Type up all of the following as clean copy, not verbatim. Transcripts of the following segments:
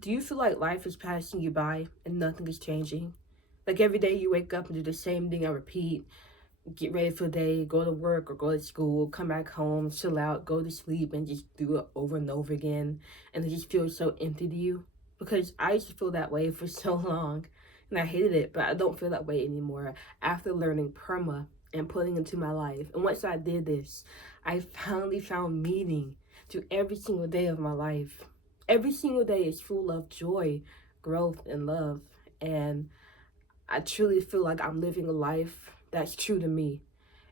Do you feel like life is passing you by and nothing is changing? Like every day you wake up and do the same thing and repeat, get ready for the day, go to work or go to school, come back home, chill out, go to sleep, and just do it over and over again. And it just feels so empty to you. Because I used to feel that way for so long and I hated it, but I don't feel that way anymore after learning perma and putting into my life. And once I did this, I finally found meaning to every single day of my life. Every single day is full of joy, growth, and love. And I truly feel like I'm living a life that's true to me.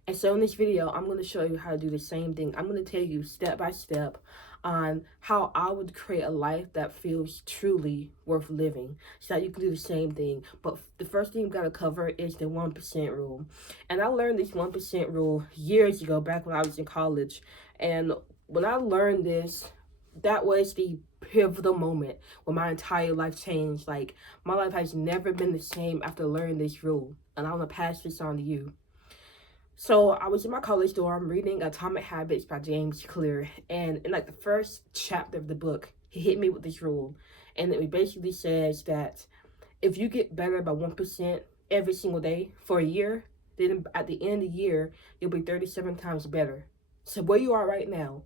And so in this video, I'm going to show you how to do the same thing. I'm going to tell you step by step on how I would create a life that feels truly worth living so that you can do the same thing. But the first thing you've got to cover is the 1% rule. And I learned this 1% rule years ago, back when I was in college. And when I learned this, that was the pivotal moment when my entire life changed. Like, my life has never been the same after learning this rule. And I want to pass this on to you. So I was in my college dorm reading Atomic Habits by James Clear, and in like the first chapter of the book, he hit me with this rule, and it basically says that if you get better by 1% every single day for a year, then at the end of the year, you'll be 37 times better. So where you are right now,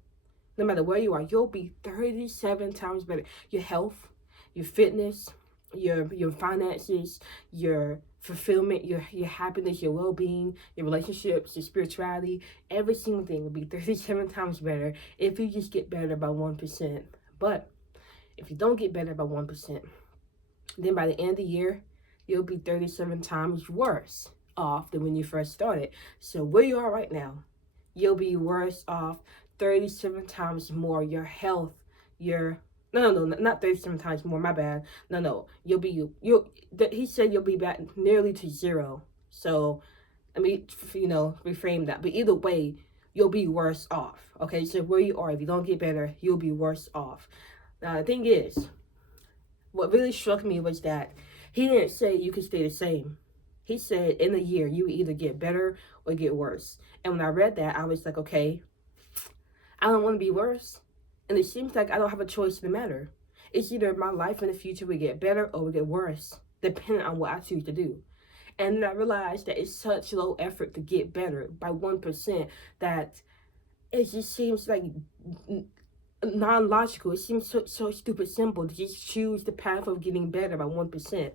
no matter where you are, you'll be 37 times better. Your health, your fitness, your finances, your fulfillment, your happiness, your well-being, your relationships, your spirituality, every single thing will be 37 times better if you just get better by 1%. But if you don't get better by 1%, then by the end of the year, you'll be 37 times worse off than when you first started. So where you are right now, you'll be worse off 37 times more. Your health, your no, not 37 times more, my bad. No, he said you'll be back nearly to zero. So let me, reframe that. But either way, you'll be worse off. Okay, so where you are, if you don't get better, you'll be worse off. Now, the thing is, what really struck me was that he didn't say you could stay the same. He said in a year, you either get better or get worse. And when I read that, I was like, okay, I don't want to be worse. And it seems like I don't have a choice in the matter. It's either my life in the future will get better or will get worse, depending on what I choose to do. And then I realized that it's such low effort to get better by 1% that it just seems like non-logical. It seems so stupid simple to just choose the path of getting better by 1%.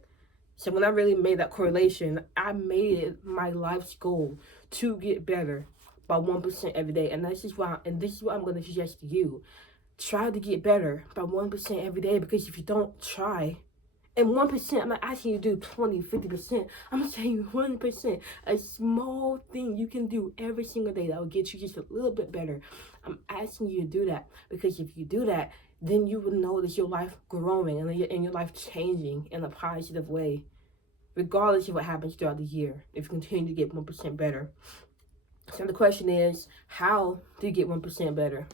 So when I really made that correlation, I made it my life's goal to get better by 1% every day. And this is what I'm going to suggest to you. Try to get better by 1% every day, because if you don't try, and 1%, I'm not asking you to do 20, 50%. I'm saying 1%, a small thing you can do every single day that will get you just a little bit better. I'm asking you to do that, because if you do that, then you will notice your life growing and your life changing in a positive way, regardless of what happens throughout the year, if you continue to get 1% better. So the question is, how do you get 1% better?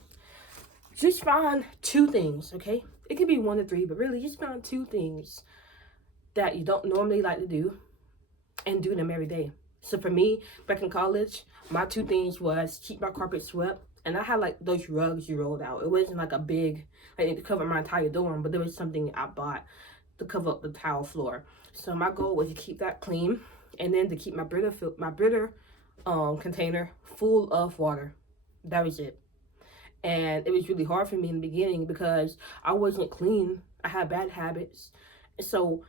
Just find two things, okay? It could be 1 to 3, but really just find two things that you don't normally like to do and do them every day. So for me, back in college, my two things was keep my carpet swept. And I had like those rugs you rolled out. It wasn't like a big, I need to cover my entire dorm, but there was something I bought to cover up the tile floor. So my goal was to keep that clean, and then to keep my Brita container full of water. That was it. And it was really hard for me in the beginning because I wasn't clean. I had bad habits. So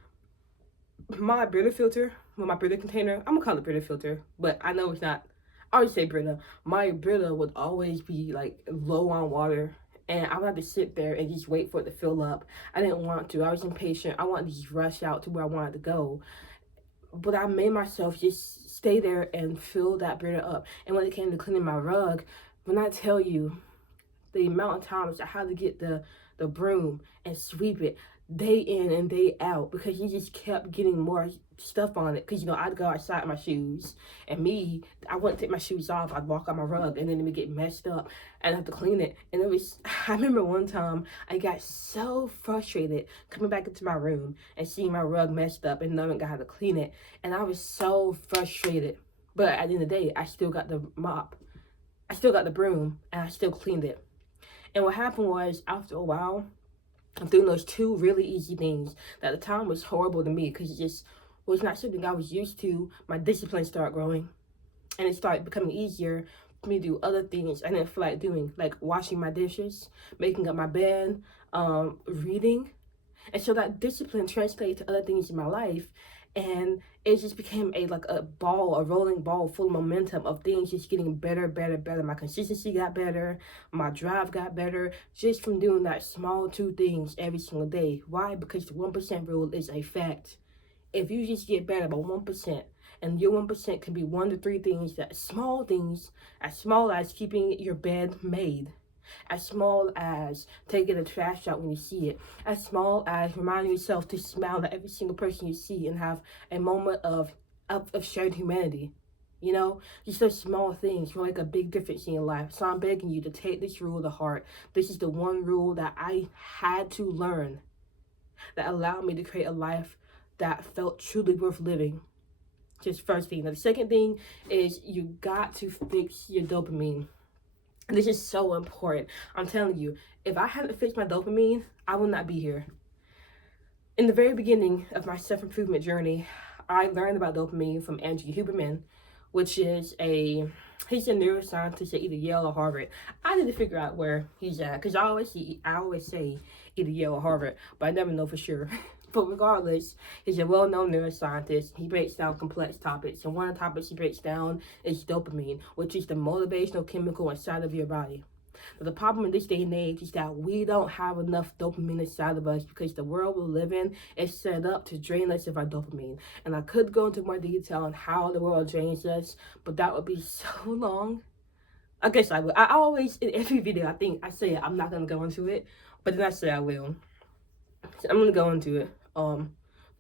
my Brita filter, my Brita container, I'm gonna call it Brita filter, but I know it's not. I always say Brita. My Brita would always be like low on water, and I would have to sit there and just wait for it to fill up. I didn't want to. I was impatient. I wanted to just rush out to where I wanted to go. But I made myself just stay there and fill that Brita up. And when it came to cleaning my rug, when I tell you the amount of times I had to get the broom and sweep it day in and day out, because you just kept getting more stuff on it. Because I'd go outside in my shoes, and I wouldn't take my shoes off. I'd walk on my rug, and then it would get messed up and I have to clean it. And I remember one time I got so frustrated coming back into my room and seeing my rug messed up and knowing I had to clean it, and I was so frustrated. But at the end of the day, I still got the mop, I still got the broom, and I still cleaned it. And what happened was, after a while, I'm doing those two really easy things that at the time was horrible to me because it just was not something I was used to. My discipline started growing, and it started becoming easier for me to do other things I didn't feel like doing, like washing my dishes, making up my bed, reading. And so that discipline translated to other things in my life, and it just became a rolling ball full of momentum of things just getting better, better, better. My consistency got better, my drive got better, just from doing that small two things every single day. Why? Because the 1% rule is a fact. If you just get better by 1%, and your 1% can be 1 to 3 things, that small things, as small as keeping your bed made, as small as taking the trash out when you see it, as small as reminding yourself to smile at every single person you see and have a moment of shared humanity. You know, just those small things will make a big difference in your life. So I'm begging you to take this rule to heart. This is the one rule that I had to learn that allowed me to create a life that felt truly worth living. Just first thing. Now, the second thing is you got to fix your dopamine. And this is so important. I'm telling you, if I hadn't fixed my dopamine, I would not be here. In the very beginning of my self-improvement journey, I learned about dopamine from Andrew Huberman, which is he's a neuroscientist at either Yale or Harvard. I need to figure out where he's at, because I always say either Yale or Harvard, but I never know for sure. But regardless, he's a well-known neuroscientist. He breaks down complex topics, and one of the topics he breaks down is dopamine, which is the motivational chemical inside of your body. But the problem in this day and age is that we don't have enough dopamine inside of us because the world we live in is set up to drain us of our dopamine. And I could go into more detail on how the world drains us, but that would be so long. I guess I will. I always, in every video, I think I say I'm not going to go into it, but then I say I will. So I'm going to go into it.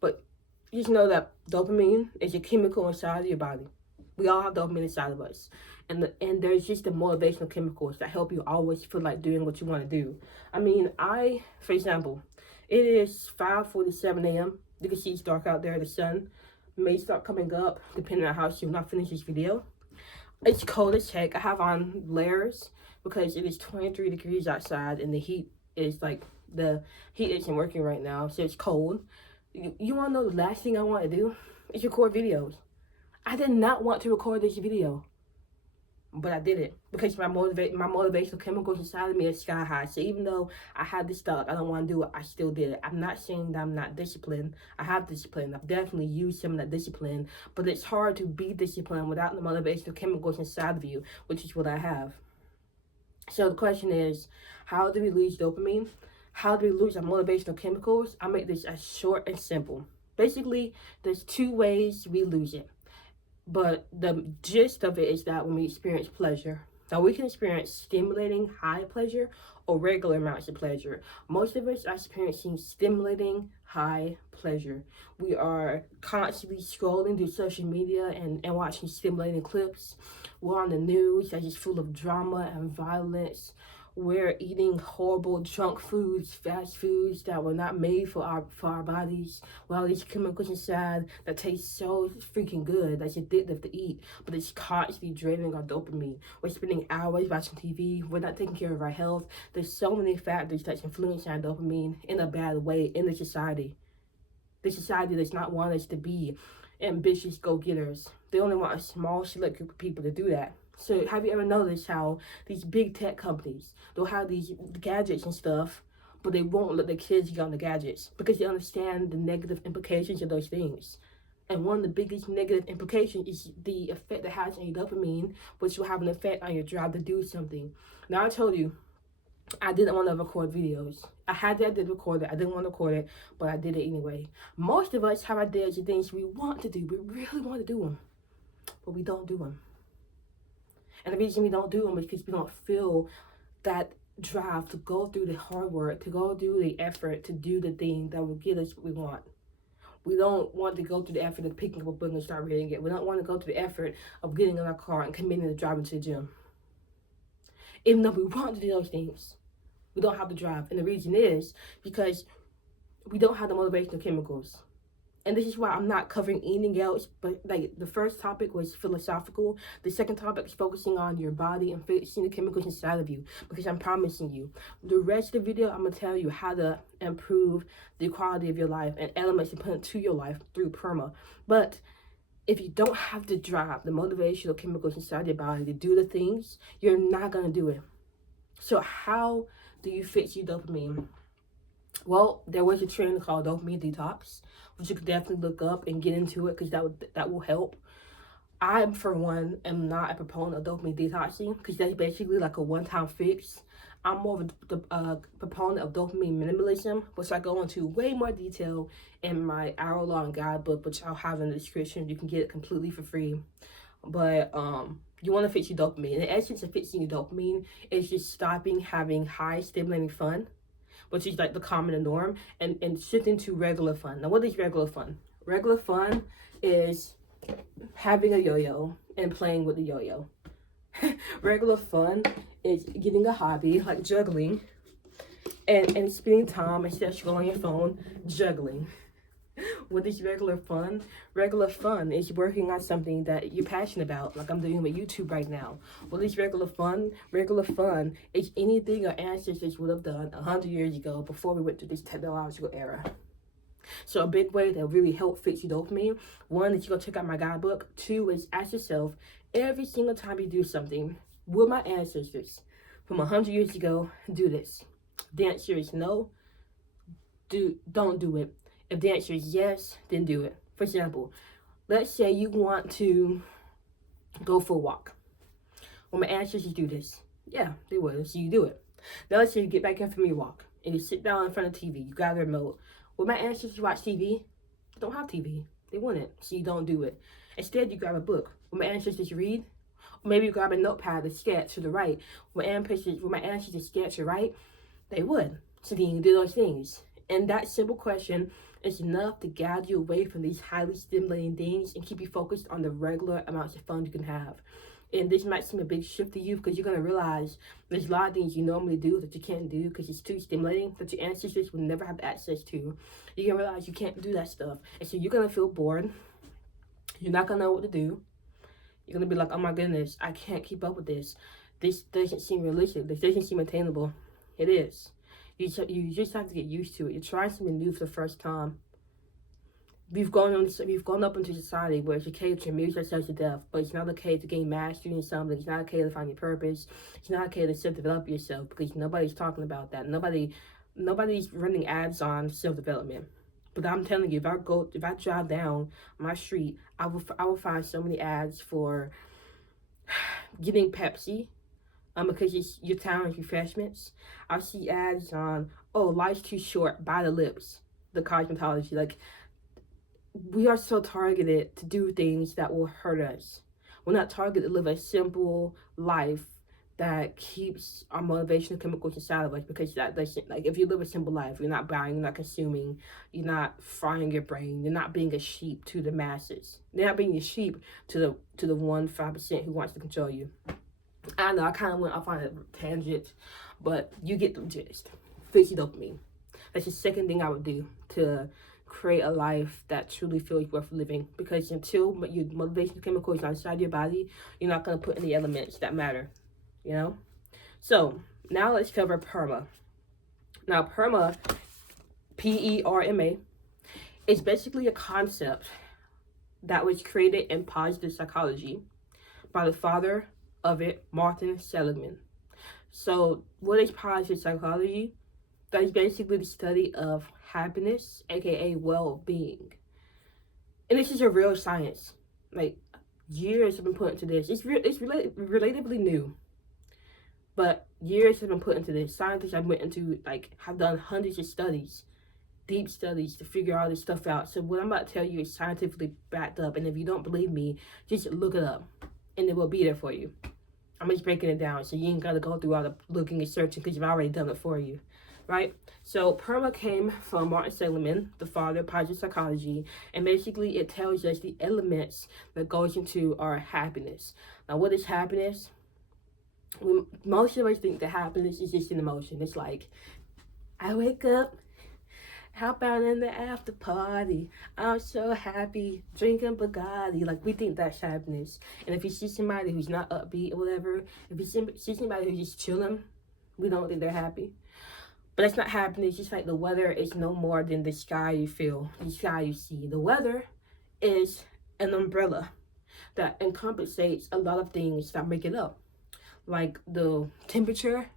But just know that dopamine is a chemical inside of your body. We all have dopamine inside of us. And there's just the motivational chemicals that help you always feel like doing what you want to do. I mean, for example, it is 5:47 a.m. You can see it's dark out there. The sun may start coming up depending on how soon I finish this video. It's cold as heck. I have on layers because it is 23 degrees outside and the heat isn't working right now, so it's cold. You want to know the last thing I want to do? Is record videos. I did not want to record this video, but I did it because my motivational chemicals inside of me are sky high. So even though I had this thought, I don't want to do it, I still did it. I'm not saying that I'm not disciplined. I have discipline. I've definitely used some of that discipline, but it's hard to be disciplined without the motivational chemicals inside of you, which is what I have. So the question is, how do we lose dopamine? How do we lose our motivational chemicals? I'll make this as short and simple. Basically, there's 2 ways we lose it. But the gist of it is that when we experience pleasure, now we can experience stimulating high pleasure or regular amounts of pleasure. Most of us are experiencing stimulating high pleasure. We are constantly scrolling through social media and watching stimulating clips. We're on the news that is full of drama and violence. We're eating horrible junk foods, fast foods that were not made for our bodies. With all these chemicals inside that taste so freaking good, that's addictive to eat, but it's constantly draining our dopamine. We're spending hours watching TV. We're not taking care of our health. There's so many factors that's influencing our dopamine in a bad way in the society. The society does not want us to be ambitious go-getters. They only want a small select group of people to do that. So have you ever noticed how these big tech companies, they'll have these gadgets and stuff, but they won't let the kids get on the gadgets because they understand the negative implications of those things. And one of the biggest negative implications is the effect that has on your dopamine, which will have an effect on your drive to do something. Now, I told you, I didn't want to record videos. I did record it. I didn't want to record it, but I did it anyway. Most of us have ideas of things we want to do. We really want to do them, but we don't do them. And the reason we don't do them is because we don't feel that drive to go through the hard work, to go through the effort, to do the thing that will get us what we want. We don't want to go through the effort of picking up a book and start reading it. We don't want to go through the effort of getting in our car and committing to driving to the gym. Even though we want to do those things, we don't have the drive. And the reason is because we don't have the motivational chemicals. And this is why I'm not covering anything else. But like the first topic was philosophical. The second topic is focusing on your body and fixing the chemicals inside of you. Because I'm promising you, the rest of the video, I'm going to tell you how to improve the quality of your life and elements to put into your life through PERMA. But if you don't have the drive, the motivational chemicals inside your body to do the things, you're not going to do it. So how do you fix your dopamine? Well, there was a trend called dopamine detox, which you could definitely look up and get into it because that will help. I, for one, am not a proponent of dopamine detoxing because that's basically like a one-time fix. I'm more of a proponent of dopamine minimalism, which I go into way more detail in my hour-long guidebook, which I'll have in the description. You can get it completely for free. But you want to fix your dopamine. The essence of fixing your dopamine is just stopping having high stimulating fun, which is like the common norm, and shifting to regular fun. Now, what is regular fun? Regular fun is having a yo-yo and playing with the yo-yo. Regular fun is getting a hobby like juggling and spending time instead of scrolling your phone juggling. What is regular fun? Regular fun is working on something that you're passionate about, like I'm doing with YouTube right now. What is regular fun? Regular fun is anything our ancestors would have done 100 years ago before we went through this technological era. So a big way that really help fix your dopamine, one is you go check out my guidebook. Two is ask yourself, every single time you do something, will my ancestors from 100 years ago do this? The answer is no. Don't do it. If the answer is yes, then do it. For example, let's say you want to go for a walk. Well, my ancestors do this. Yeah, they would. So you do it. Now let's say you get back in from your walk and you sit down in front of TV. You got the remote. Will my ancestors watch TV? They don't have TV. They wouldn't. So you don't do it. Instead, you grab a book. Will my ancestors read? Or maybe you grab a notepad to sketch to the right. Will my ancestors sketch to write? They would. So then you do those things. And that simple question is enough to guide you away from these highly stimulating things and keep you focused on the regular amounts of fun you can have. And this might seem a big shift to you because you're going to realize there's a lot of things you normally do that you can't do because it's too stimulating, that your ancestors will never have access to. You're going to realize you can't do that stuff. And so you're going to feel bored. You're not going to know what to do. You're going to be like, oh my goodness, I can't keep up with this. This doesn't seem realistic. This doesn't seem attainable. It is. You just have to get used to it. You're trying something new for the first time. We've gone up into society where it's okay to amuse ourselves to death, but it's not okay to gain mastery in something. It's not okay to find your purpose. It's not okay to self-develop yourself because nobody's talking about that. Nobody's running ads on self-development. But I'm telling you, if I drive down my street, I will find so many ads for getting Pepsi. Because it's your town's refreshments. I see ads on, oh, life's too short, buy the lips, the cosmetology. Like, we are so targeted to do things that will hurt us. We're not targeted to live a simple life that keeps our motivational chemicals inside of us, because that doesn't, like, if you live a simple life, you're not buying, you're not consuming, you're not frying your brain, you're not being a sheep to the masses. You're not being a sheep to the 1-5% who wants to control you. I know I kind of went off on a tangent, but you get the gist. Fix your dopamine. That's the second thing I would do to create a life that truly feels worth living. Because until your motivation chemicals are inside your body, you're not going to put any elements that matter, you know? So, now let's cover PERMA. Now, PERMA, P-E-R-M-A, is basically a concept that was created in positive psychology by the father of it, Martin Seligman. So what is positive psychology? That is basically the study of happiness, aka well-being. And this is a real science. Like, years have been put into this. It's relatively new, but years have been put into this. Scientists have went into, like, have done hundreds of studies, deep studies to figure all this stuff out. So what I'm about to tell you is scientifically backed up, and if you don't believe me, just look it up and it will be there for you. I'm just breaking it down so you ain't got to go through all the looking and searching because you've already done it for you, right? So PERMA came from Martin Seligman, the father of positive psychology, and basically it tells us the elements that goes into our happiness. Now, what is happiness? Most of us think that happiness is just an emotion. It's like, I wake up How about in the after party? I'm so happy drinking Bugatti. Like, we think that's happiness. And if you see somebody who's not upbeat or whatever, if you see somebody who's just chilling, we don't think they're happy. But that's not happiness. Just like the weather is no more than the sky you feel, the sky you see. The weather is an umbrella that encompasses a lot of things that make it up, like the temperature,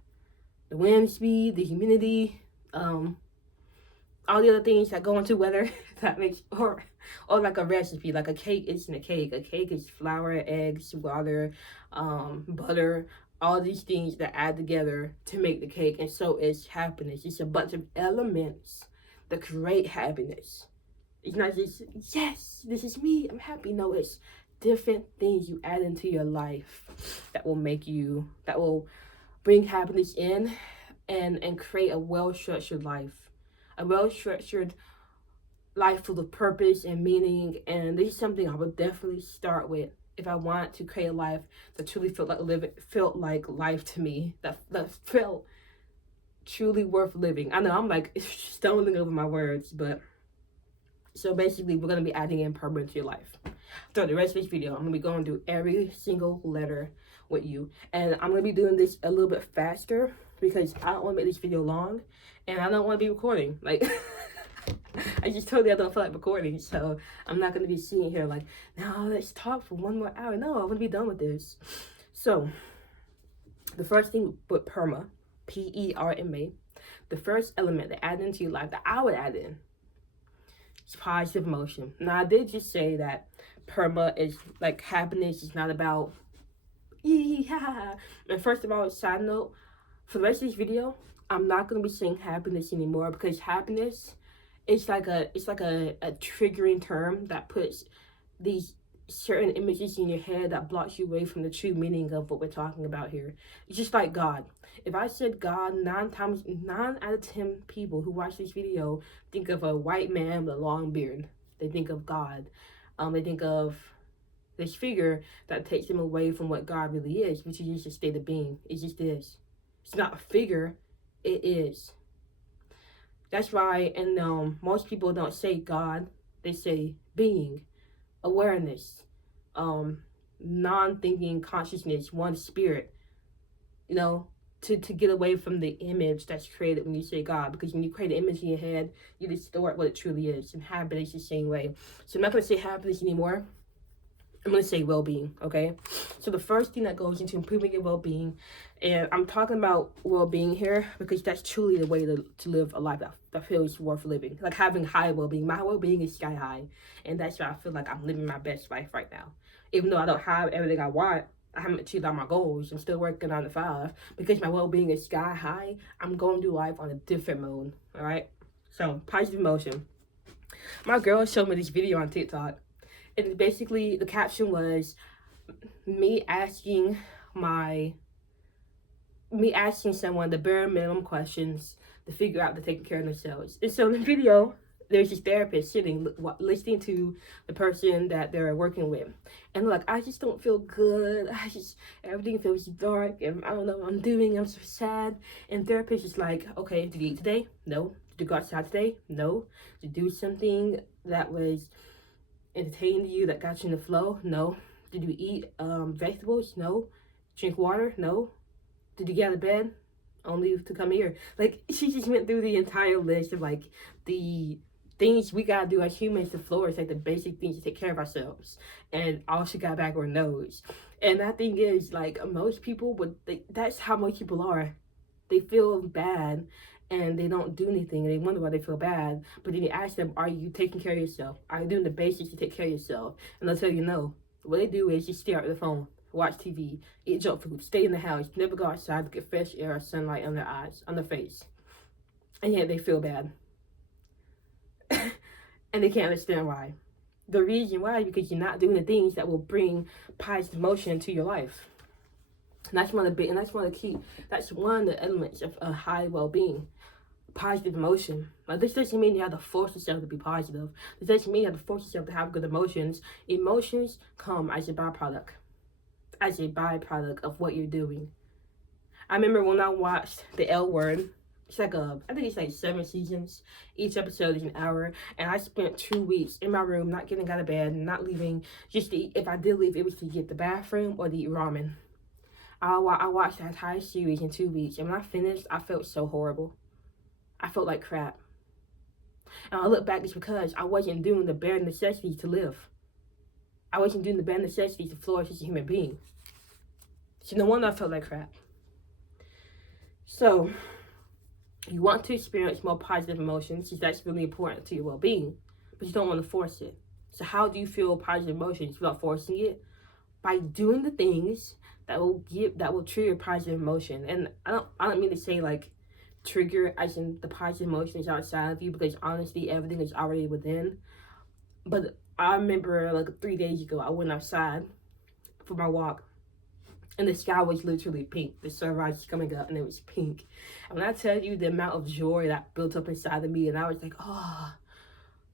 the wind speed, the humidity, all the other things that go into weather that makes, or like a recipe, like a cake isn't a cake. A cake is flour, eggs, water, butter, all these things that add together to make the cake. And so is happiness. It's a bunch of elements that create happiness. It's not just, yes, this is me, I'm happy. No, it's different things you add into your life that will that will bring happiness in and create a well-structured life. A well-structured life full of purpose and meaning. And this is something I would definitely start with if I want to create a life that truly felt like life to me, that felt truly worth living. I know I'm like stumbling over my words, but so basically we're going to be adding in purpose to your life. So the rest of this video, I'm going to be going through every single letter with you. And I'm going to be doing this a little bit faster because I don't want to make this video long. And I don't want to be recording. Like, I just told you I don't feel like recording. So I'm not going to be sitting here like, now let's talk for 1 more hour. No, I want to be done with this. So the first thing with PERMA, P-E-R-M-A, the first element that add into your life that I would add in is positive emotion. Now, I did just say that PERMA is like happiness is not about yeah. And first of all, side note, for the rest of this video, I'm not gonna be saying happiness anymore because happiness is like a triggering term that puts these certain images in your head that blocks you away from the true meaning of what we're talking about here. It's just like God. If I said God, 9 out of 10 people who watch this video think of a white man with a long beard. They think of God. They think of this figure that takes them away from what God really is, which is just a state of being. It just is. It's not a figure. It is. That's why, and most people don't say God. They say being, awareness, non-thinking consciousness, one spirit. You know, to get away from the image that's created when you say God. Because when you create an image in your head, you distort what it truly is. And happiness is the same way. So I'm not going to say happiness anymore. I'm going to say well-being, okay? So the first thing that goes into improving your well-being, and I'm talking about well-being here because that's truly the way to live a life that feels worth living. Like having high well-being. My well-being is sky high. And that's why I feel like I'm living my best life right now. Even though I don't have everything I want, I haven't achieved all my goals. I'm still working 9 to 5. Because my well-being is sky high, I'm going through life on a different mode, all right? So, positive emotion. My girl showed me this video on TikTok. And basically, the caption was me asking someone the bare minimum questions to figure out to take care of themselves. And so in the video, there's this therapist sitting, listening to the person that they're working with. And like, I just don't feel good. Everything feels dark. And I don't know what I'm doing. I'm so sad. And therapist is like, okay, did you eat today? No. Did you go outside today? No. Did you do something that was entertained you, that got you in the flow? No. Did you eat vegetables? No. Drink water? No. Did you get out of bed? Only to come here. Like, she just went through the entire list of like the things we gotta do as humans to flourish, like the basic things to take care of ourselves. And all she got back were no's. And that thing is, like, most people that's how most people are. They feel bad and they don't do anything and they wonder why they feel bad. But then you ask them, are you taking care of yourself? Are you doing the basics to take care of yourself? And they'll tell you no. What they do is just stare at the phone, watch TV, eat junk food, stay in the house, never go outside to get fresh air or sunlight on their eyes, on their face. And yet they feel bad. And they can't understand why. The reason why is because you're not doing the things that will bring positive emotion into your life. And that's one of the elements of a high well-being. Positive emotion. Like, this doesn't mean you have to force yourself to be positive. This doesn't mean you have to force yourself to have good emotions. Emotions come as a byproduct. As a byproduct of what you're doing. I remember when I watched The L Word It's like I think it's like 7 seasons. Each episode is an hour, and I spent 2 weeks in my room, not getting out of bed, not leaving, just to eat. If I did leave, it was to get the bathroom or to eat ramen. I watched the entire series in 2 weeks, and when I finished, I felt so horrible. I felt like crap. And I look back, it's because I wasn't doing the bare necessities to live. I wasn't doing the bare necessities to flourish as a human being. So no wonder I felt like crap. So, you want to experience more positive emotions, because that's really important to your well-being, but you don't want to force it. So how do you feel positive emotions without forcing it? By doing the things that will trigger positive emotion. And I don't mean to say like trigger as in the positive emotions outside of you, because honestly everything is already within. But I remember like 3 days ago, I went outside for my walk, and the sky was literally pink. The sunrise was coming up, and it was pink. And when I tell you the amount of joy that built up inside of me, and I was like, oh,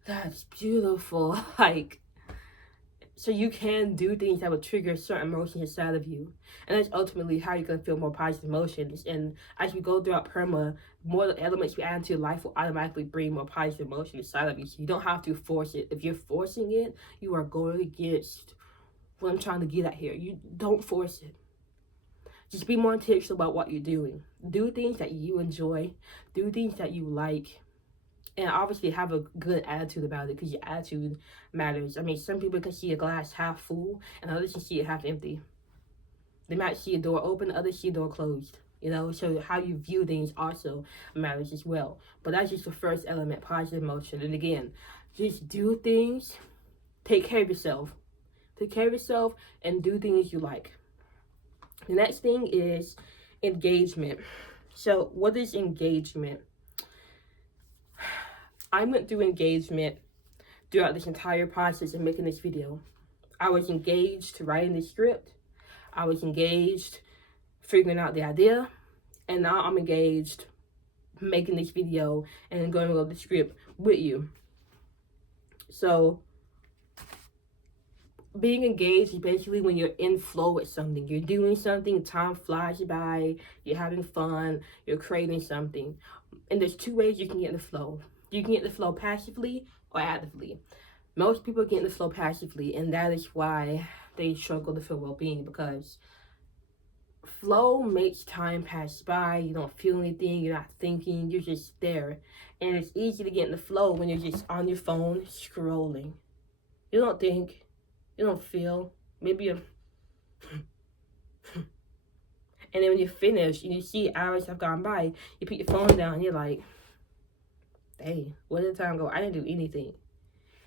that's beautiful. Like, so you can do things that will trigger certain emotions inside of you. And that's ultimately how you're going to feel more positive emotions. And as we go throughout PERMA, more elements you add into your life will automatically bring more positive emotions inside of you. So you don't have to force it. If you're forcing it, you are going against what I'm trying to get at here. You don't force it. Just be more intentional about what you're doing. Do things that you enjoy. Do things that you like. And obviously have a good attitude about it, because your attitude matters. I mean, some people can see a glass half full, and others can see it half empty. They might see a door open, others see a door closed. You know, so how you view things also matters as well. But that's just the first element, positive emotion. And again, just do things. Take care of yourself. Take care of yourself and do things you like. The next thing is engagement. So what is engagement? I went through engagement throughout this entire process of making this video. I was engaged to writing the script. I was engaged figuring out the idea. And now I'm engaged making this video and going over the script with you. So being engaged is basically when you're in flow with something. You're doing something, time flies by, you're having fun, you're creating something. And there's 2 ways you can get in the flow. You can get in the flow passively or actively. Most people get in the flow passively, and that is why they struggle to feel well-being, because flow makes time pass by. You don't feel anything, you're not thinking, you're just there. And it's easy to get in the flow when you're just on your phone scrolling. You don't think. You don't feel. Maybe you're... And then when you're finished and you see hours have gone by, you put your phone down and you're like, hey, where did the time go? I didn't do anything.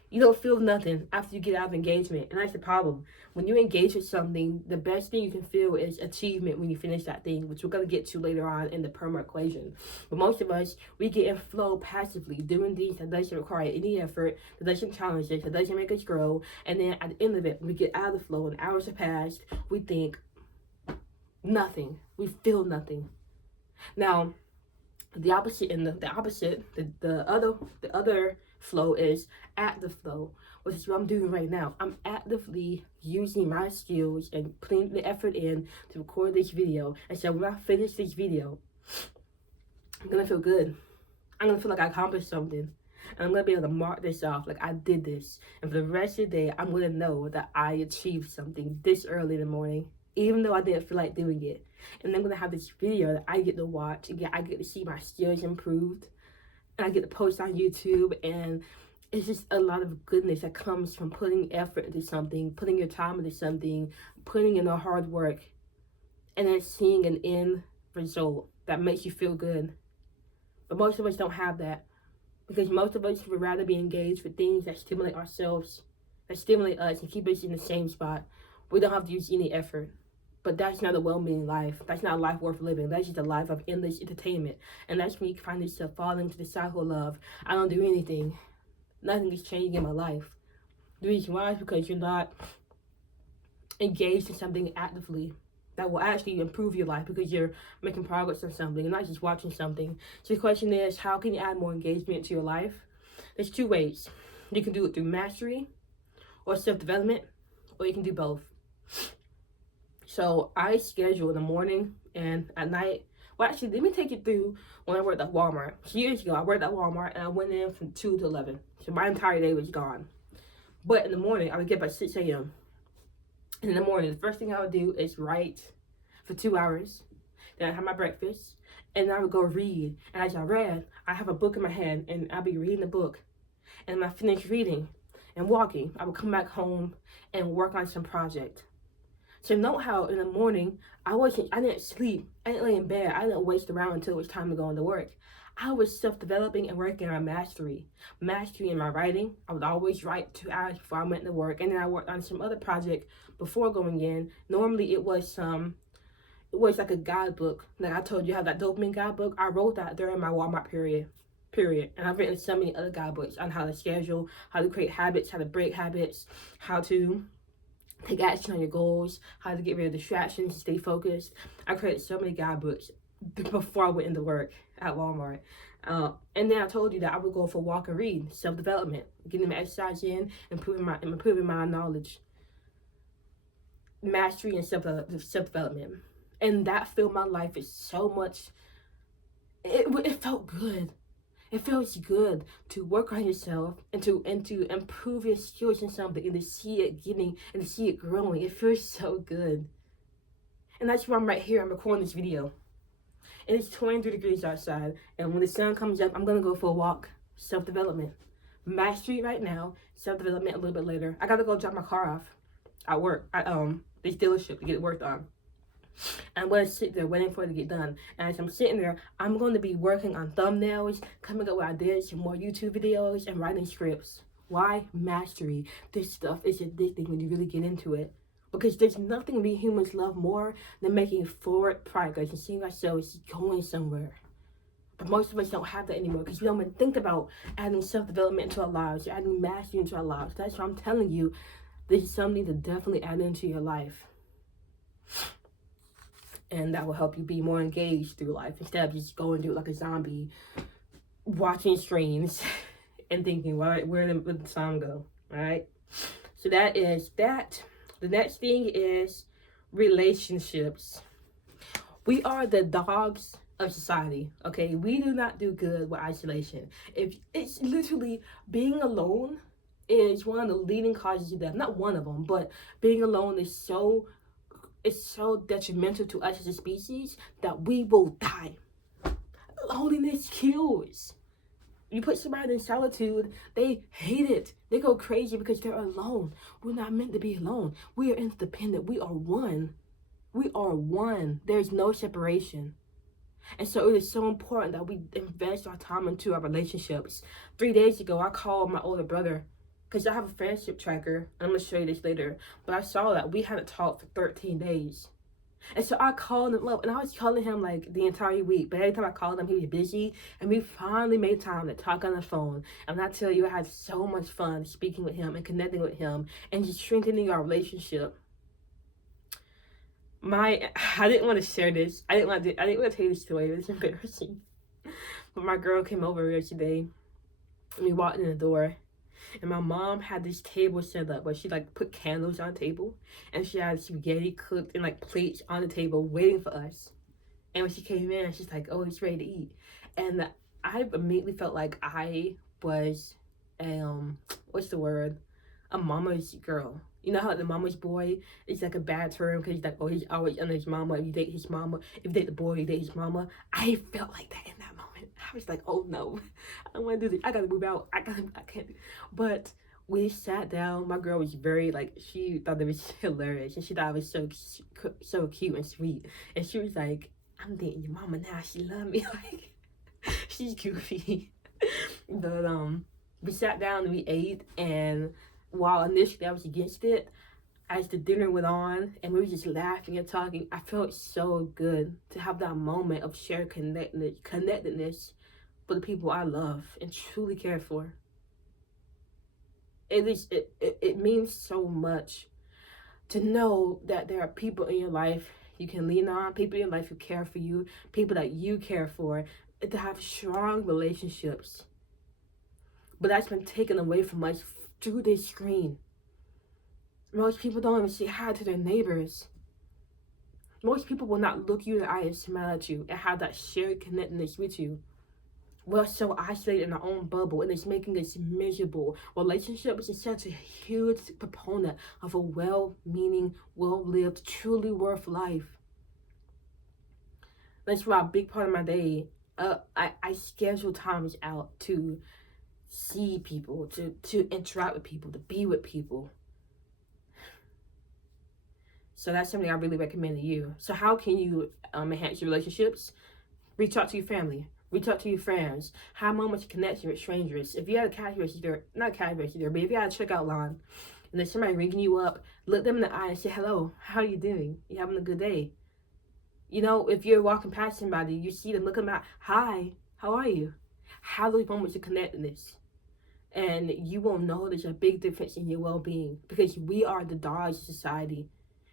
You don't feel nothing after you get out of engagement. And that's the problem. When you engage with something, the best thing you can feel is achievement when you finish that thing, which we're going to get to later on in the PERMA equation. But most of us, we get in flow passively, doing things that doesn't require any effort, that doesn't challenge us, that doesn't make us grow. And then at the end of it, when we get out of the flow and hours have passed, we think nothing. We feel nothing. Now, the opposite, and the other flow is active flow, which is what I'm doing right now. I'm actively using my skills and putting the effort in to record this video. And so when I finish this video, I'm gonna feel good. I'm gonna feel like I accomplished something. And I'm gonna be able to mark this off, like I did this. And for the rest of the day, I'm gonna know that I achieved something this early in the morning, even though I didn't feel like doing it. And I'm gonna have this video that I get to watch, and I get to see my skills improved, and I get to post on YouTube. And it's just a lot of goodness that comes from putting effort into something, putting your time into something, putting in the hard work, and then seeing an end result that makes you feel good. But most of us don't have that, because most of us would rather be engaged with things that stimulate ourselves, that stimulate us and keep us in the same spot. We don't have to use any effort. But that's not a well-meaning life. That's not a life worth living. That's just a life of endless entertainment. And that's when you find yourself falling into the cycle of, I don't do anything. Nothing is changing in my life. The reason why is because you're not engaged in something actively that will actually improve your life, because you're making progress on something and not just watching something. So the question is, how can you add more engagement to your life? There's 2 ways. You can do it through mastery or self-development, or you can do both. So I schedule in the morning and at night Well, actually, let me take you through when I worked at Walmart. Years ago, I worked at Walmart and I went in from 2 to 11. So my entire day was gone. But in the morning, I would get up at 6 a.m. In the morning, the first thing I would do is write for 2 hours. Then I'd have my breakfast. And I would go read. And as I read, I have a book in my hand and I'd be reading the book. And when I finished reading and walking, I would come back home and work on some project. So note how in the morning, I didn't sleep, I didn't lay in bed, I didn't waste around until it was time to go into work. I was self-developing and working on mastery in my writing. I would always write 2 hours before I went to work, and then I worked on some other project before going in. Normally it was like a guidebook. Like I told you, how that dopamine guidebook, I wrote that during my Walmart period. And I've written so many other guidebooks on how to schedule, how to create habits, how to break habits, how to take action on your goals, how to get rid of distractions, stay focused. I created so many guidebooks before I went into work at Walmart. And then I told you that I would go for a walk and read, self-development, getting my exercise in, improving my knowledge, mastery, and self-development. And that filled my life with so much. It felt good. It feels good to work on yourself and to improve your skills in something and to see it growing. It feels so good. And that's why I'm right here. I'm recording this video. And it's 23 degrees outside. And when the sun comes up, I'm going to go for a walk. Self-development. Mastery right now. Self-development a little bit later. I got to go drop my car off at work. At this dealership to get it worked on. I'm going to sit there waiting for it to get done. And as I'm sitting there, I'm going to be working on thumbnails, coming up with ideas, some more YouTube videos, and writing scripts. Why? Mastery. This stuff is addicting when you really get into it. Because there's nothing we humans love more than making forward progress and seeing ourselves going somewhere. But most of us don't have that anymore because we don't even think about adding self-development into our lives, adding mastery into our lives. That's why I'm telling you, this is something to definitely add into your life. And that will help you be more engaged through life instead of just going through like a zombie, watching streams and thinking, where did the song go? All right. So that is that. The next thing is relationships. We are the dogs of society. Okay, we do not do good with isolation. If it's literally being alone is one of the leading causes of death. Not one of them, but being alone is so detrimental to us as a species that we will die. Loneliness kills. You put somebody in solitude, they hate it. They go crazy because they're alone. We're not meant to be alone. We are independent. We are one. We are one. There's no separation. And so it is so important that we invest our time into our relationships. 3 days ago, I called my older brother because I have a friendship tracker. I'm going to show you this later. But I saw that we hadn't talked for 13 days. And so I called him up. And I was calling him like the entire week. But every time I called him, he was busy. And we finally made time to talk on the phone. And I tell you, I had so much fun speaking with him and connecting with him. And just strengthening our relationship. I didn't want to share this. I didn't want to tell you this story. It was embarrassing. But my girl came over yesterday. And we walked in the door. And my mom had this table set up where she like put candles on the table and she had spaghetti cooked in like plates on the table waiting for us. And when she came in, she's like, oh, it's ready to eat. And I immediately felt like I was a mama's girl. You know how the mama's boy is like a bad term because he's like, oh, he's always under his mama. If you date his mama, if you date the boy, you date his mama. I felt like that in that moment. I was like, oh no, I don't want to do this. I gotta move out. I can't. But we sat down. My girl was very like, she thought it was hilarious, and she thought it was so cute and sweet. And she was like, I'm dating your mama now. She love me. Like, she's goofy. But we sat down and we ate, and while initially I was against it, as the dinner went on and we were just laughing and talking, I felt so good to have that moment of shared connectedness with the people I love and truly care for. It means so much to know that there are people in your life you can lean on, people in your life who care for you, people that you care for, to have strong relationships. But that's been taken away from us through this screen. Most people don't even say hi to their neighbors. Most people will not look you in the eye and smile at you and have that shared connectedness with you. We're so isolated in our own bubble, and it's making us miserable. Relationships is such a huge proponent of a well-meaning, well-lived, truly worth life. That's why a big part of my day, I schedule times out to see people, to interact with people, to be with people. So that's something I really recommend to you. So how can you enhance your relationships? Reach out to your family. Reach out to your friends. Have moments of connection with strangers. If you had a cash register, not cash register, but if you had a checkout line, and there's somebody ringing you up, look them in the eye and say, hello, how are you doing? You having a good day? You know, if you're walking past somebody, you see them, look them out, hi, how are you? Have those moments of connectedness. And you will know there's a big difference in your well-being, because we are the dogs of society,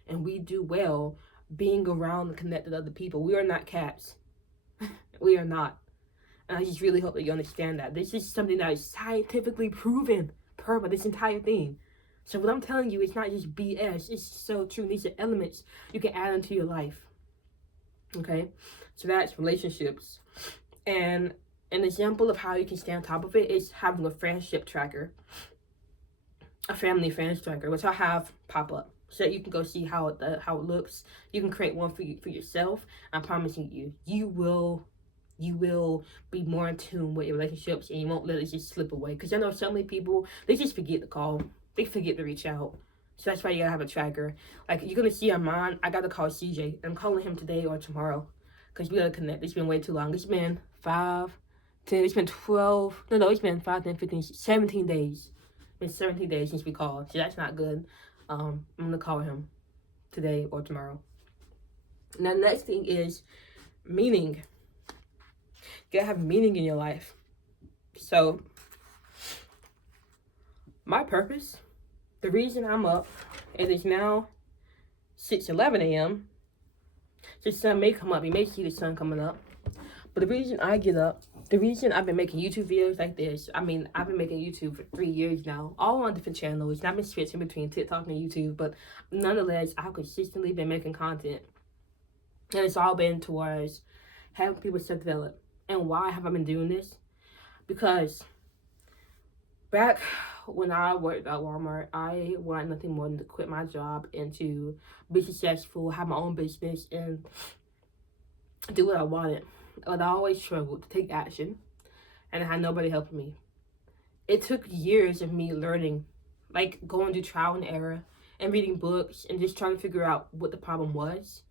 and we do well being around and connected to other people. We are not cats. We are not. And I just really hope that you understand that. This is something that is scientifically proven, this entire thing. So what I'm telling you, it's not just BS. It's so true. These are elements you can add into your life. Okay? So that's relationships. And an example of how you can stay on top of it is having a friendship tracker. A family friends tracker, which I have pop up. So that you can go see how it looks. You can create one for yourself. I'm promising you, you will be more in tune with your relationships, and you won't let it just slip away. Because I know so many people, they just forget to call. They forget to reach out. So that's why you gotta have a tracker. Like, you're gonna see on mine, I gotta call CJ. I'm calling him today or tomorrow, because we gotta connect. It's been way too long. It's been 5, 10, it's been 12, no, it's been 5, 10, 15, 17 days. It's been 17 days since we called, so that's not good. I'm gonna call him today or tomorrow. Now, the next thing is meaning. You gotta have meaning in your life. So, my purpose, the reason I'm up, it is now 6:11 a.m. The sun may come up. You may see the sun coming up. But the reason I get up, the reason I've been making YouTube videos like this, I've been making YouTube for 3 years now, all on different channels. And I've been switching between TikTok and YouTube, but nonetheless, I've consistently been making content. And it's all been towards having people self-develop. And why have I been doing this? Because back when I worked at Walmart, I wanted nothing more than to quit my job and to be successful, have my own business, and do what I wanted. But I always struggled to take action, and I had nobody helping me. It took years of me learning, like going through trial and error and reading books and just trying to figure out what the problem was.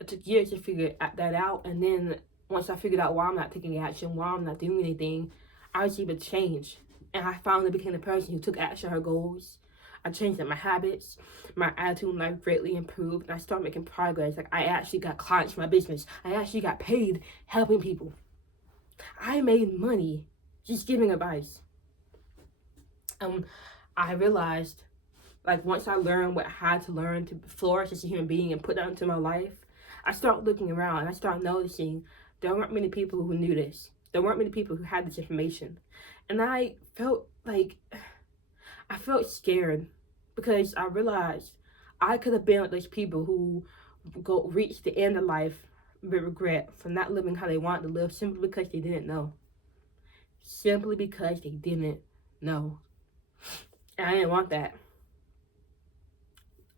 It took years to figure that out, and then once I figured out why I'm not taking action, why I'm not doing anything, I was able to change. And I finally became the person who took action on her goals. I changed up my habits. My attitude in life greatly improved. And I started making progress. Like, I actually got clients for my business. I actually got paid helping people. I made money just giving advice. I realized, like, once I learned what I had to learn to flourish as a human being and put that into my life, I started looking around and I started noticing there weren't many people who knew this. There weren't many people who had this information. And I felt scared, because I realized I could have been like those people who reach the end of life with regret for not living how they wanted to live, simply because they didn't know. Simply because they didn't know. And I didn't want that.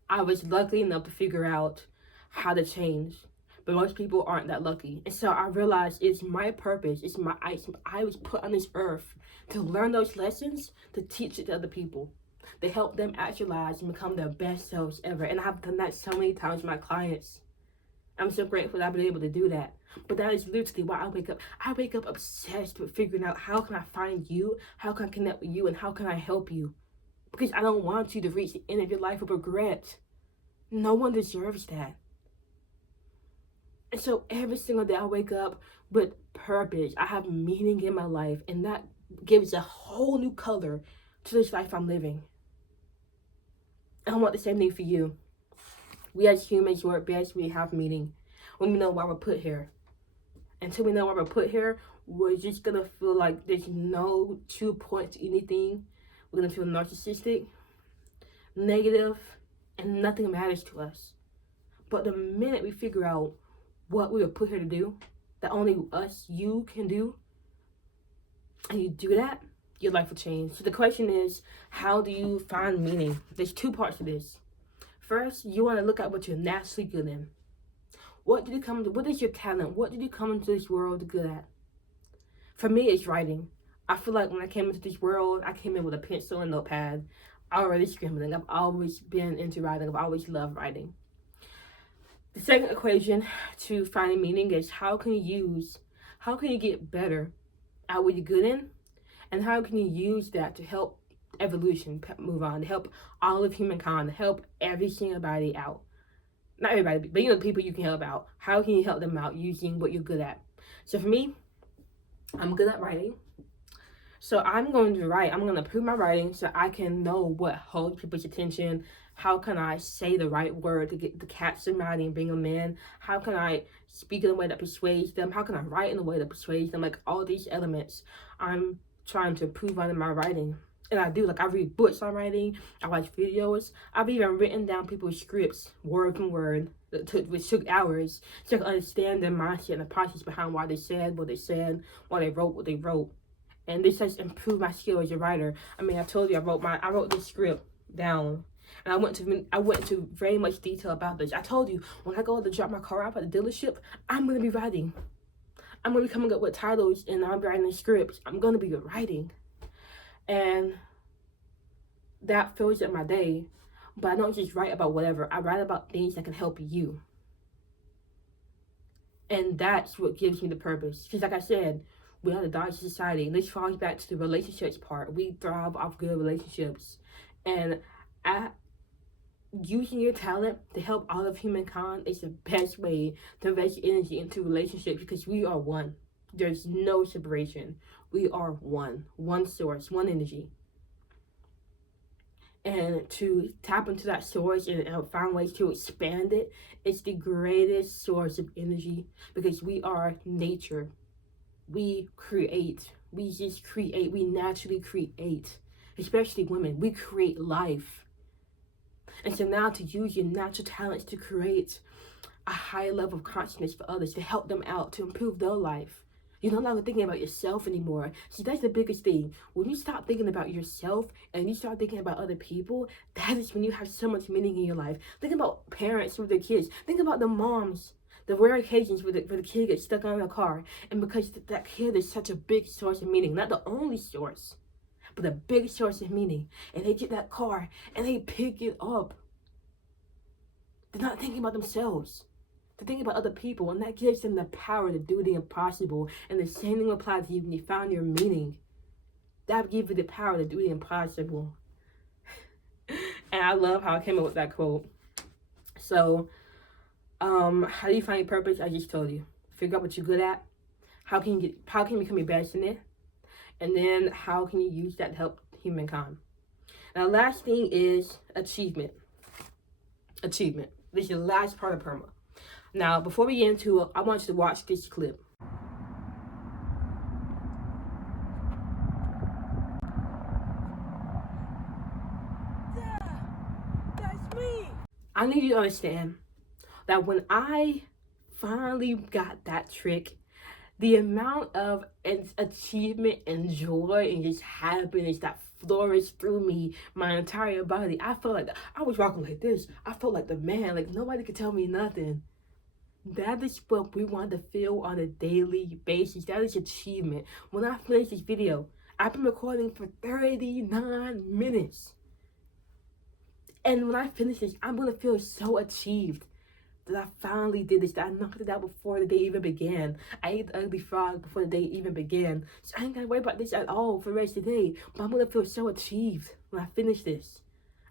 I was lucky enough to figure out how to change, but most people aren't that lucky. And so I realized it's my purpose. I was put on this earth to learn those lessons, to teach it to other people, to help them actualize and become their best selves ever. And I've done that so many times with my clients. I'm so grateful that I've been able to do that. But that is literally why I wake up. I wake up obsessed with figuring out, how can I find you? How can I connect with you? And how can I help you? Because I don't want you to reach the end of your life with regret. No one deserves that. And so every single day I wake up with purpose. I have meaning in my life, and that gives a whole new color to this life I'm living. And I want the same thing for you. We as humans work best when we have meaning, when we know why we're put here. Until we know why we're put here, we're just gonna feel like there's no true point to anything. We're gonna feel narcissistic, negative, and nothing matters to us. But the minute we figure out what we were put here to do, that only you can do, and you do that, your life will change. So the question is, how do you find meaning? There's two parts to this. First, you want to look at what you're naturally good in. What is your talent? What did you come into this world good at? For me, it's writing. I feel like when I came into this world, I came in with a pencil and notepad, already scribbling. I've always been into writing. I've always loved writing. The second equation to finding meaning is how can you get better at what you're good in, and how can you use that to help evolution move on, to help all of humankind, to help every single body out. Not everybody, but the people you can help out. How can you help them out using what you're good at? So for me, I'm good at writing. So I'm going to write. I'm going to improve my writing so I can know what holds people's attention. How can I say the right word to catch somebody and bring them in? How can I speak in a way that persuades them? How can I write in a way that persuades them? Like all these elements, I'm trying to improve on in my writing. And I do, like I read books on writing, I watch videos. I've even written down people's scripts, word from word, which took hours to understand their mindset and the process behind why they said what they said, why they wrote what they wrote. And this has improved my skill as a writer. I mean, I told you I wrote this script down, and I went into very much detail about this. I told you when I go to drop my car off at the dealership, I'm gonna be writing. I'm gonna be coming up with titles, and I'm writing scripts. I'm gonna be writing, and that fills up my day. But I don't just write about whatever. I write about things that can help you, and that's what gives me the purpose. Because, like I said, we are the Dodge society, and this falls back to the relationships part. We thrive off good relationships, and using your talent to help all of humankind is the best way to invest your energy into relationships, because we are one. There's no separation. We are one source, one energy. And to tap into that source and find ways to expand it, it's the greatest source of energy, because we are nature. We create. We just create. We naturally create. Especially women. We create life. And so now to use your natural talents to create a higher level of consciousness for others, to help them out, to improve their life. You're no longer thinking about yourself anymore. See, that's the biggest thing. When you stop thinking about yourself and you start thinking about other people, that is when you have so much meaning in your life. Think about parents with their kids. Think about the moms. The rare occasions where the kid gets stuck on a car, and because that kid is such a big source of meaning, not the only source, but a big source of meaning, and they get that car and they pick it up. They're not thinking about themselves. They're thinking about other people, and that gives them the power to do the impossible. And the same thing applies to you when you found your meaning. That will give you the power to do the impossible. And I love how I came up with that quote. So, how do you find your purpose? I just told you. Figure out what you're good at. How can you become your best in it? And then how can you use that to help humankind? Now, last thing is achievement. Achievement. This is the last part of PERMA. Now, before we get into it, I want you to watch this clip. That's me. I need you to understand that when I finally got that trick, the amount of achievement and joy and just happiness that flourished through me, my entire body, I felt like I was walking like this. I felt like the man, like nobody could tell me nothing. That is what we want to feel on a daily basis. That is achievement. When I finish this video, I've been recording for 39 minutes. And when I finish this, I'm going to feel so achieved that I finally did this, that I knocked it out before the day even began. I ate the ugly frog before the day even began. So I ain't got to worry about this at all for the rest of the day. But I'm going to feel so achieved when I finish this.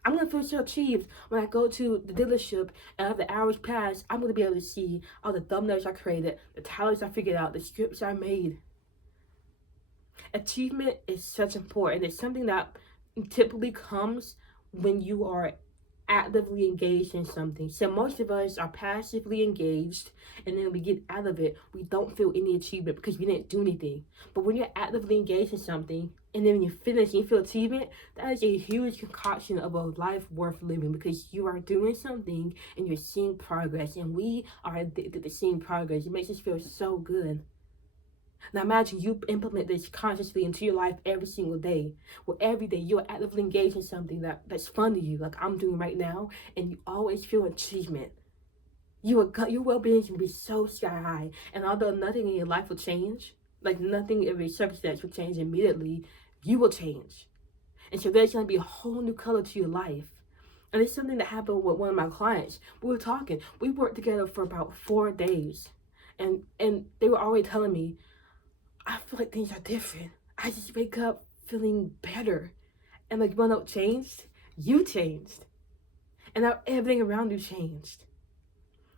I'm going to feel so achieved when I go to the dealership and after the hours pass, I'm going to be able to see all the thumbnails I created, the titles I figured out, the scripts I made. Achievement is such important. It's something that typically comes when you are actively engaged in something. So most of us are passively engaged, and then we get out of it, we don't feel any achievement because we didn't do anything. But when you're actively engaged in something, and then when you finish and you feel achievement, that is a huge concoction of a life worth living, because you are doing something and you're seeing progress, and we are addicted to seeing progress. It makes us feel so good. Now imagine you implement this consciously into your life every single day. Well, every day you're actively engaged in something that's fun to you, like I'm doing right now, and you always feel achievement. Your well-being can be so sky high, and although nothing in your life will change, like nothing in your circumstance will change immediately, you will change. And so there's going to be a whole new color to your life. And it's something that happened with one of my clients. We were talking. We worked together for about 4 days, and they were already telling me, I feel like things are different. I just wake up feeling better. And like, when it changed, you changed. And now everything around you changed.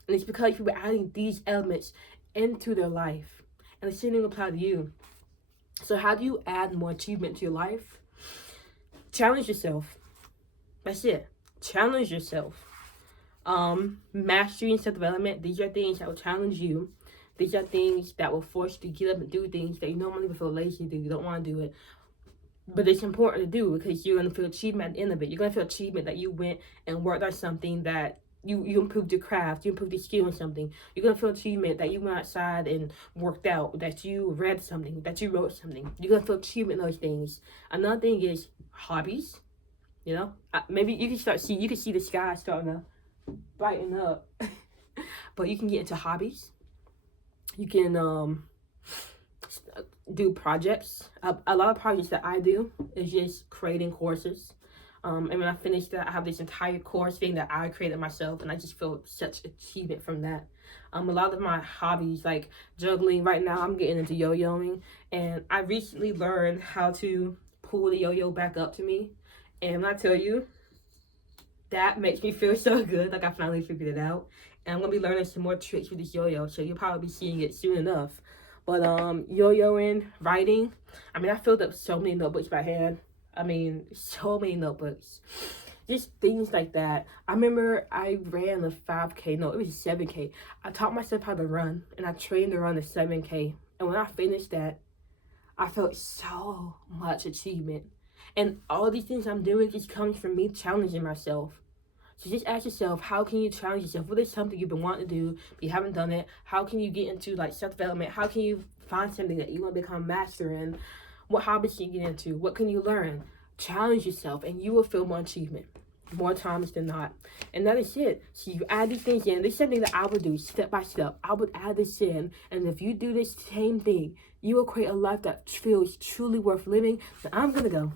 And it's because you were adding these elements into their life. And the same thing applies to you. So how do you add more achievement to your life? Challenge yourself. That's it. Challenge yourself. Mastery and self-development, these are things that will challenge you. These are things that will force you to get up and do things that you normally would feel lazy to do. You don't want to do it. But it's important to do, because you're going to feel achievement at the end of it. You're going to feel achievement that you went and worked on something, that you improved your craft, you improved your skill in something. You're going to feel achievement that you went outside and worked out, that you read something, that you wrote something. You're going to feel achievement in those things. Another thing is hobbies. You know, maybe you can you can see the sky starting to brighten up. But you can get into hobbies. You can do projects. A lot of projects that I do is just creating courses. And when I finish that, I have this entire course thing that I created myself, and I just feel such achievement from that. A lot of my hobbies, like juggling, right now I'm getting into yo-yoing, and I recently learned how to pull the yo-yo back up to me. And when I tell you, that makes me feel so good, like I finally figured it out. And I'm gonna be learning some more tricks with this yo-yo, so you'll probably be seeing it soon enough. But yo-yoing, writing, I mean, I filled up so many notebooks by hand. I mean, so many notebooks. Just things like that. I remember I ran a 5K, no, it was 7K. I taught myself how to run, and I trained to run a 7K. And when I finished that, I felt so much achievement. And all these things I'm doing just comes from me challenging myself. So just ask yourself, how can you challenge yourself? What is something you've been wanting to do, but you haven't done it? How can you get into like self-development? How can you find something that you want to become a master in? What hobbies can you get into? What can you learn? Challenge yourself, and you will feel more achievement more times than not. And that is it. So you add these things in. This is something that I would do step by step. I would add this in, and if you do this same thing, you will create a life that feels truly worth living. So I'm gonna go.